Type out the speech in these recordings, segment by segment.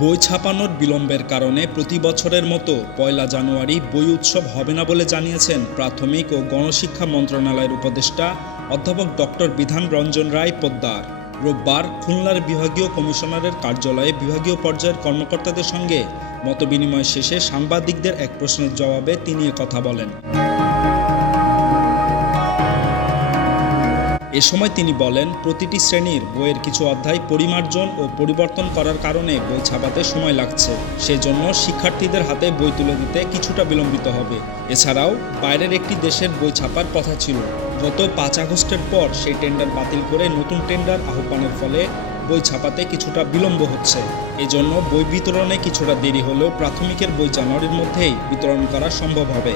বই ছাপানোর বিলম্বের কারণে প্রতি বছরের মতো পয়লা জানুয়ারি বই উৎসব হবে না বলে জানিয়েছেন প্রাথমিক ও গণশিক্ষা মন্ত্রণালয়ের উপদেষ্টা অধ্যাপক ডক্টর বিধান রঞ্জন রায় পোদ্দার। রোববার খুলনার বিভাগীয় কমিশনারের কার্যালয়ে বিভাগীয় পর্যায়ের কর্মকর্তাদের সঙ্গে মতবিনিময় শেষে সাংবাদিকদের এক প্রশ্নের জবাবে তিনি কথা বলেন। এ সময় তিনি বলেন, প্রতিটি শ্রেণির বইয়ের কিছু অধ্যায় পরিমার্জন ও পরিবর্তন করার কারণে বই ছাপাতে সময় লাগছে। সেজন্য শিক্ষার্থীদের হাতে বই তুলে দিতে কিছুটা বিলম্বিত হবে। এছাড়াও, বাইরের একটি দেশের বই ছাপার কথা ছিল। গত পাঁচ আগস্টের পর সেই টেন্ডার বাতিল করে নতুন টেন্ডার আহ্বানের ফলে বই ছাপাতে কিছুটা বিলম্ব হচ্ছে। এজন্য বই বিতরণে কিছুটা দেরি হলেও প্রাথমিকের বই জানুয়ারির মধ্যেই বিতরণ করা সম্ভব হবে।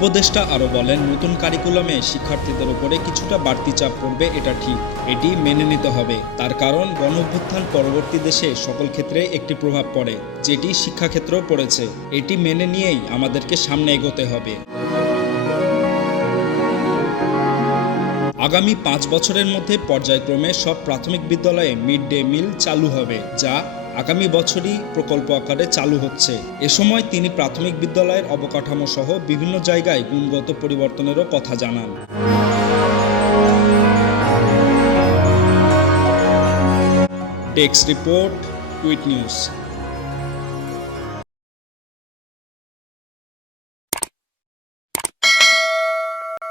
উপদেষ্টা আরও বলেন, নতুন কারিকুলামে শিক্ষার্থীদের উপরে কিছুটা বাড়তি চাপ পড়বে, এটা ঠিক। এটি মেনে নিতে হবে। তার কারণ গণ অভ্যুত্থান পরবর্তী দেশে সকল ক্ষেত্রে একটি প্রভাব পড়ে, যেটি শিক্ষাক্ষেত্রেও পড়েছে। এটি মেনে নিয়েই আমাদেরকে সামনে এগোতে হবে। আগামী পাঁচ বছরের মধ্যে পর্যায়ক্রমে সব প্রাথমিক বিদ্যালয়ে মিড ডে মিল চালু হবে, যা আগামী বছরই প্রকল্প আকারে চালু হচ্ছে। এ সময় তিনি প্রাথমিক বিদ্যালয়ের অবকাঠামো সহ বিভিন্ন জায়গায় গুণগত পরিবর্তনেরও কথা জানান। Text report tweet news.